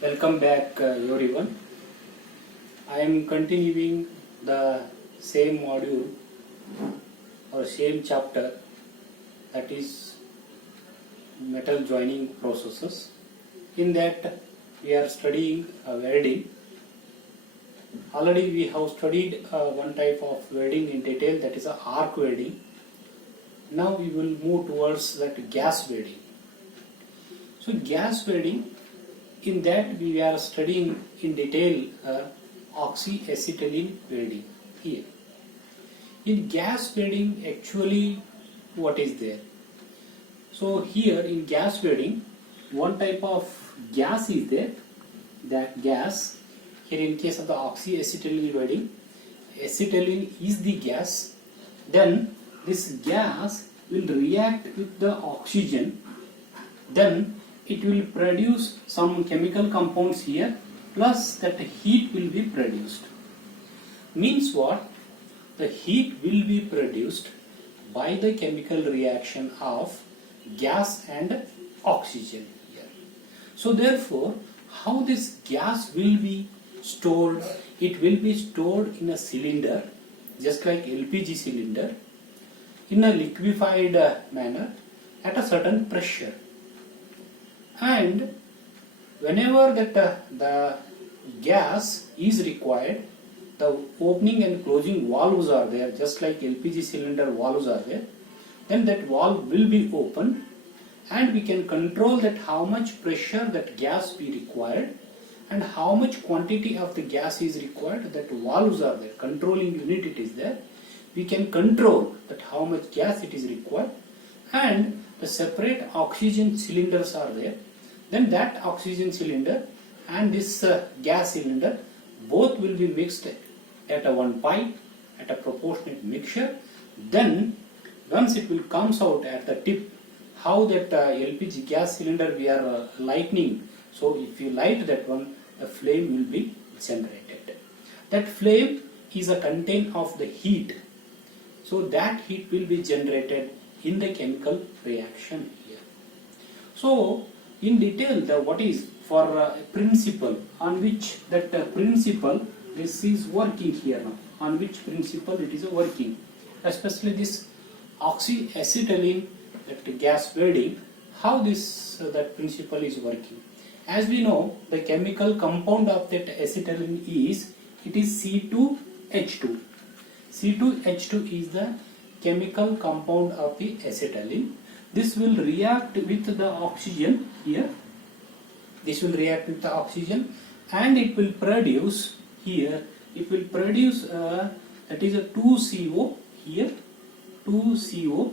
Welcome back, everyone. I am continuing the same module or same chapter, that is metal joining processes. In that we are studying welding. Already we have studied one type of welding in detail, that is arc welding. Now we will move towards that gas welding. So gas welding, in that we are studying in detail oxyacetylene welding here. In gas welding, actually what is there? So here in gas welding, one type of gas is there. That gas, here in case of the oxyacetylene welding, acetylene is the gas. Then this gas will react with the oxygen. Then it will produce some chemical compounds here, plus that heat will be produced. Means what? The heat will be produced by the chemical reaction of gas and oxygen here. So therefore, how this gas will be stored? It will be stored in a cylinder, just like LPG cylinder, in a liquefied manner at a certain pressure. And whenever that the gas is required, the opening and closing valves are there, just like LPG cylinder valves are there. Then that valve will be opened, and we can control that how much pressure that gas be required and how much quantity of the gas is required. That valves are there, controlling unit it is there. We can control that how much gas it is required, and the separate oxygen cylinders are there. Then that oxygen cylinder and this gas cylinder both will be mixed at a one pipe at a proportionate mixture. Then once it will comes out at the tip, how that LPG gas cylinder we are lighting. So if you light that one, the flame will be generated. That flame is a content of the heat. So that heat will be generated in the chemical reaction here. So in detail, what is for principle on which that principle this is working here now, on which principle it is working, especially this oxyacetylene, that gas welding, how this that principle is working. As we know, the chemical compound of that acetylene is, it is C2H2. C2H2 is the chemical compound of the acetylene. This will react with the oxygen here. This will react with the oxygen, and it will produce here. It will produce that is a 2CO here, 2CO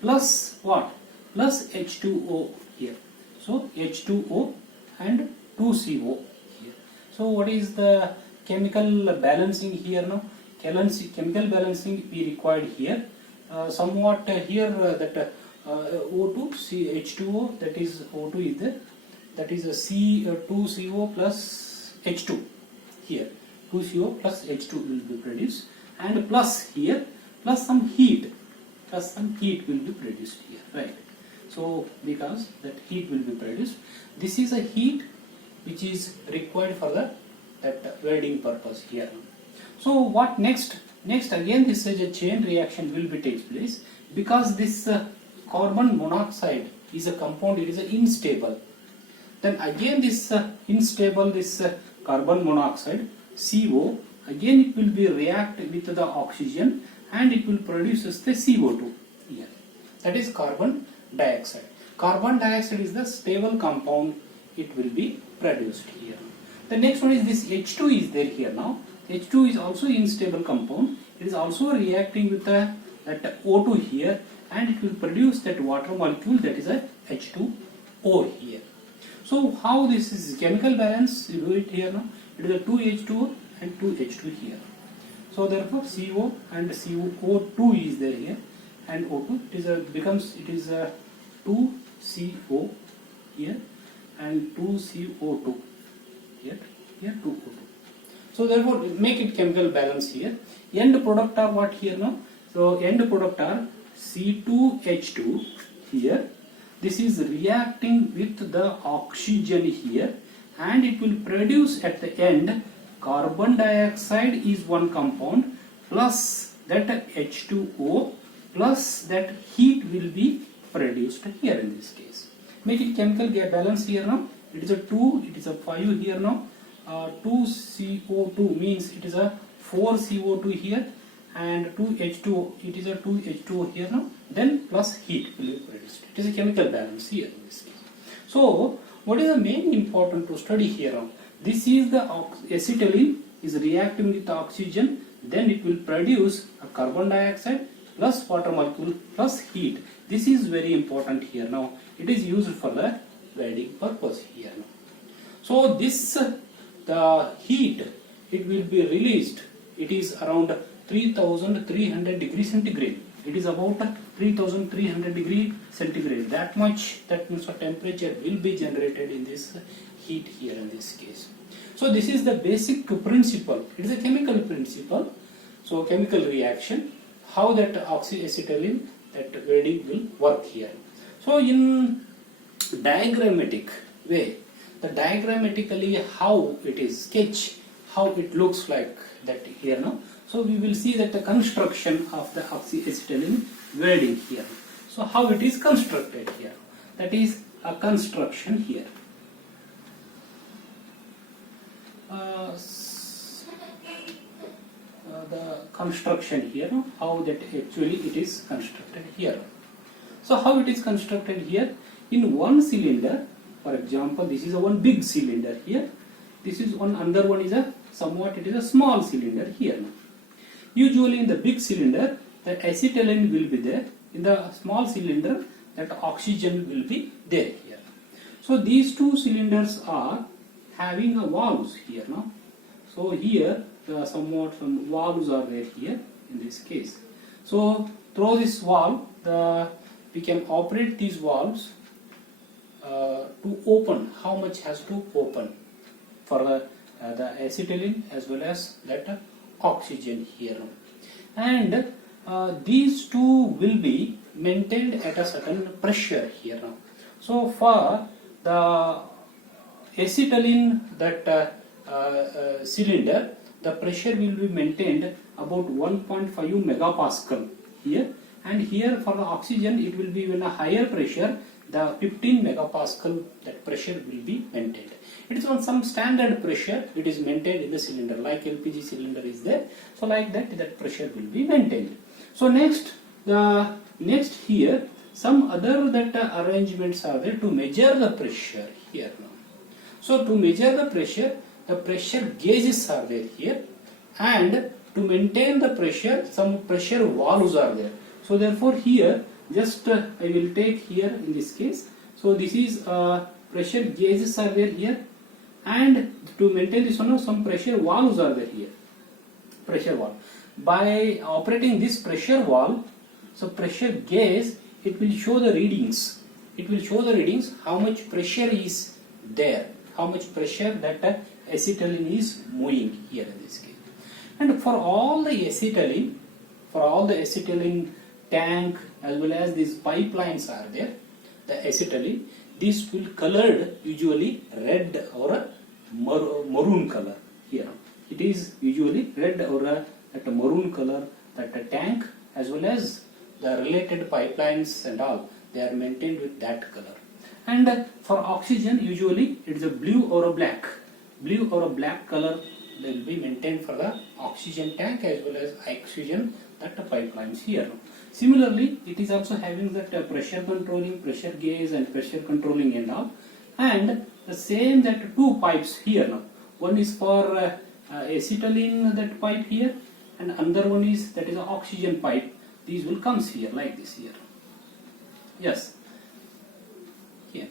plus what? Plus H2O here. So H2O and 2CO here. So what is the chemical balancing here now? Chemical balancing we required here. Somewhat here that O2, H2O, that is O2 is there, that is a C2CO plus H2 here, 2CO plus H2 will be produced, and plus here, plus some heat will be produced here, right? So because that heat will be produced, this is a heat which is required for that welding purpose here. So what next? Next again this is a chain reaction will be takes place, because this carbon monoxide is a compound, it is unstable. Then again this unstable, this carbon monoxide CO, again it will be react with the oxygen, and it will produce the CO2 here. That is carbon dioxide. Carbon dioxide is the stable compound, it will be produced here. The next one is this H2 is there here now. H2 is also unstable compound. It is also reacting with that O2 here, and it will produce that water molecule, that is a H2O here. So how this is chemical balance, you do it here now. It is a 2H2O and 2H2 here. So therefore CO and CO2 is there here, and O2 it is becomes 2CO here and 2CO2 here 2O2. So therefore make it chemical balance here. End product are what here now? So end product are C2H2 here. This is reacting with the oxygen here, and it will produce at the end carbon dioxide is one compound plus that H2O plus that heat will be produced here in this case. Make it chemical balance here now. It is a 2, it is a 5 here now. 2 CO2 means it is a 4 CO2 here, and 2 H2O, it is a 2 H2O here now, then plus heat will be produced. It is a chemical balance here in this case. So what is the main important to study here now? This is the acetylene is reacting with the oxygen, then it will produce a carbon dioxide plus water molecule plus heat. This is very important here now. It is used for the welding purpose here now. So this the heat, it will be released. It is around 3300 degrees centigrade. It is about 3300 degree centigrade. That much, that means the temperature will be generated in this heat here in this case. So this is the basic principle. It is a chemical principle. So chemical reaction, how that oxyacetylene, that welding will work here. So in diagrammatic way, the diagrammatically how it is sketch, how it looks like that here now. So we will see that the construction of the oxyacetylene welding here. So how it is constructed here. That is a construction here. The construction here, how that actually it is constructed here. So how it is constructed here? In one cylinder, for example, this is a one big cylinder here. This is one, another one is a somewhat, it is a small cylinder here. Usually in the big cylinder, the acetylene will be there. In the small cylinder, that oxygen will be there here. So these two cylinders are having a valves here now. So here somewhat some valves are there here in this case. So through this valve, we can operate these valves to open. How much has to open for the acetylene as well as that oxygen here. And these two will be maintained at a certain pressure here now. So for the acetylene, that cylinder, the pressure will be maintained about 1.5 megapascal here, and here for the oxygen it will be even a higher pressure, the 15 megapascal, that pressure will be maintained. It is on some standard pressure it is maintained in the cylinder, like LPG cylinder is there. So like that pressure will be maintained. So next here some other that arrangements are there to measure the pressure here now. So to measure the pressure gauges are there here, and to maintain the pressure, some pressure valves are there. So therefore here just I will take here in this case. So this is pressure gauges are there here, and to maintain this one, some pressure valves are there here. Pressure valve. By operating this pressure valve, so pressure gauge, it will show the readings. It will show the readings how much pressure is there, how much pressure that acetylene is moving here in this case. And for all the acetylene tank as well as these pipelines are there, the acetylene, this will colored usually red or a maroon color here. It is usually red or a maroon color, that a tank as well as the related pipelines and all, they are maintained with that color. And for oxygen usually it is a blue or a black color, they will be maintained for the oxygen tank as well as oxygen that pipelines here. Similarly, it is also having that pressure controlling, pressure gauge and pressure controlling and all. And the same that two pipes here now. One is for acetylene, that pipe here, and another one is that is an oxygen pipe. These will comes here like this here. Yes. Here.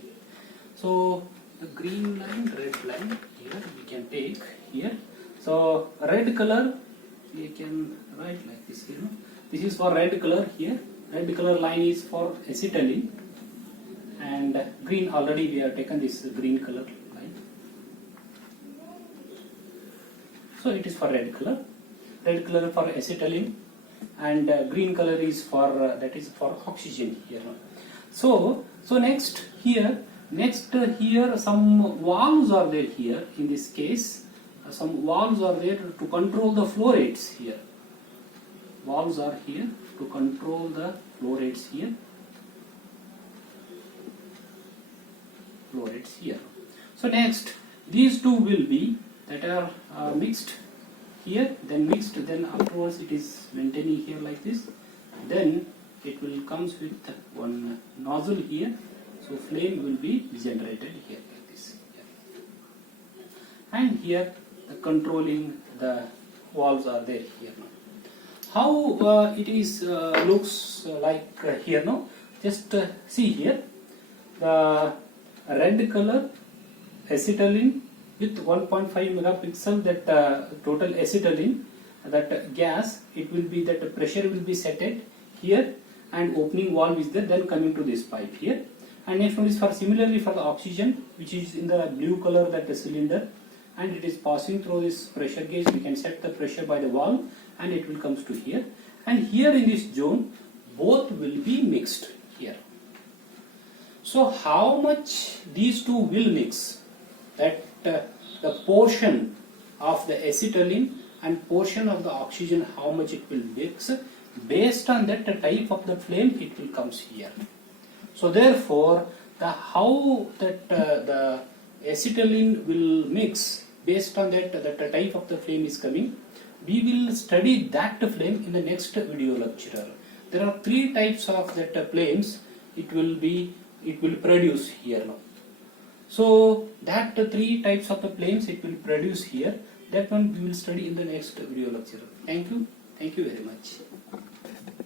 So the green line, red line here we can take here. So red color we can write like this here. This is for red color here. Red color line is for acetylene, and green already we have taken this green color line. So it is for red color for acetylene, and green color is for that is for oxygen here. So next here Next here some valves are there here in this case. Some valves are there to control the flow rates here. Valves are here to control the flow rates here. Flow rates here. So next these two will be that are mixed here, then mixed, then afterwards it is maintaining here like this. Then it will comes with one nozzle here. So flame will be generated here like this. And here the controlling the valves are there here now. How it is looks like here now? Just see here the red color acetylene with 1.5 megapixel that total acetylene, that gas, it will be that pressure will be set at here and opening valve is there, then coming to this pipe here. And next one is for similarly for the oxygen, which is in the blue color, that the cylinder, and it is passing through this pressure gauge. We can set the pressure by the valve and it will comes to here. And here in this zone both will be mixed here. So how much these two will mix, that the portion of the acetylene and portion of the oxygen, how much it will mix, based on that the type of the flame it will comes here. So therefore the how that the acetylene will mix, based on that the type of the flame is coming, we will study that flame in the next video lecture. There are three types of that flames it will produce here now. So that three types of the flames it will produce here, that one we will study in the next video lecture. Thank you very much.